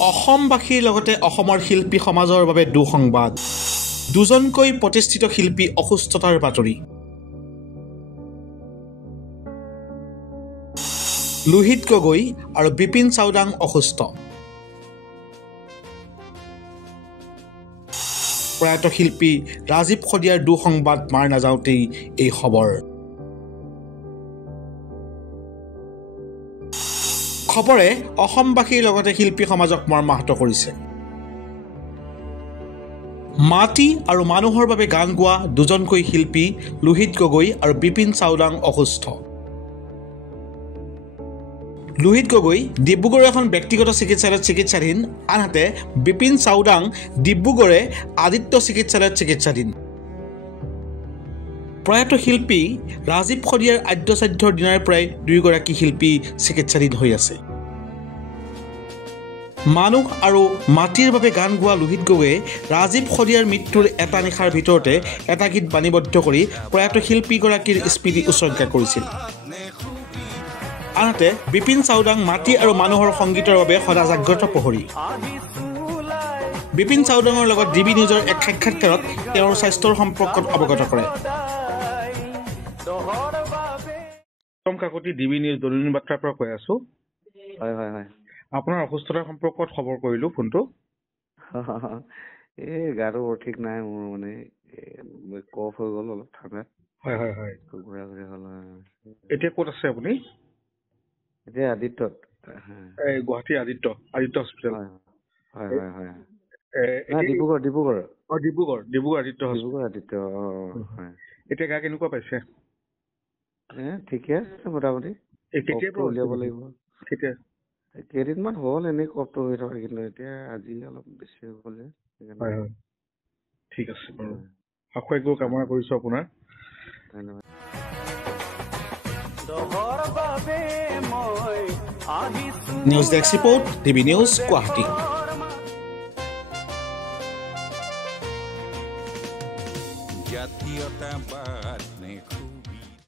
অসমবাসীৰ লগতে অসমৰ শিল্পী সমাজৰ বাবে দুঃসংবাদ দুজনকৈ প্ৰতিষ্ঠিত শিল্পী অসুস্থতাৰ বাতৰি লোহিত গগৈ আৰু বিপিন চাওডাং অসুস্থ প্ৰয়াত শিল্পী ৰাজীৱ খদিয়াৰ দুঃসংবাদ মাৰ নাযাওঁতেই এই খবৰ খবৰে অসমবাসীৰ লগতে শিল্পী সমাজক মৰ্মাহত কৰিছে মাটি আৰু মানুহৰ বাবে গান গোৱা দুজনকৈ শিল্পী লোহিত গগৈ আৰু বিপিন চাওডাং অসুস্থ লোহিত গগৈ ডিব্ৰুগড়ৰ এখন ব্যক্তিগত চিকিৎসালয়ত চিকিৎসাধীন আনহাতে বিপিন চাওডাং ডিব্ৰুগড়ে আদিত্য চিকিৎসালয়ত চিকিৎসাধীন প্ৰয়াত শিল্পী ৰাজীৱ খদিয়াৰ আদ্যশ্ৰাদ্ধৰ দিনাৰ পৰাই দুয়োগৰাকী শিল্পী চিকিৎসাধীন হৈ আছে মানুহ আৰু মাটিৰ বাবে গান গোৱা লোহিত গগৈয়ে ৰাজীৱ খদিয়াৰ মৃত্যুৰ এটা নিশাৰ ভিতৰতে এটা গীত বাণীবদ্ধ কৰি প্ৰয়াত শিল্পীগৰাকীৰ স্মৃতি উৎসৰ্গা কৰিছিল আনহাতে বিপিন চাওডাং মাটি আৰু মানুহৰ সংগীতৰ বাবে সদা জাগ্ৰত প্ৰহৰী বিপিন চাওডাঙৰ লগত ডিবি নিউজৰ এক সাক্ষাৎকাৰত তেওঁৰ স্বাস্থ্যৰ সম্পৰ্কত অৱগত কৰে কাকতি ডিবি নিউজ দৈনিক বাৰ্তাৰ পৰা কৈ আছো হয় আপোনাৰ অসুস্থতাৰ সম্পৰ্কত খবৰ কৰিলো ফোনটো এই গাটো ঠিক নাই মোৰ মানে কফ হৈ গ'ল অলপ ঠাণ্ডাত হয় ঘূৰা হ'ল এতিয়া ক'ত আছে আপুনি এতিয়া আদিত্যত এই গুৱাহাটী আদিত্য হস্পিটেল হয় ডিব্ৰুগড় আদিত্য হয় এতিয়া গা কেনেকুৱা পাইছে ঠিকে আছে মোটামুটি কেতিয়া উলিয়াব লাগিব কেতিয়া কেইদিনমান হ'ল এনেই কফটো হৈ থকা কিন্তু এতিয়া আজি অলপ বেছি হৈ গ'ল হয় ঠিক আছে বাৰু আশা কামনা কৰিছো আপোনাৰ ধন্যবাদ news desk report DB news Guwahati জাতীয়তাবাদ নেখু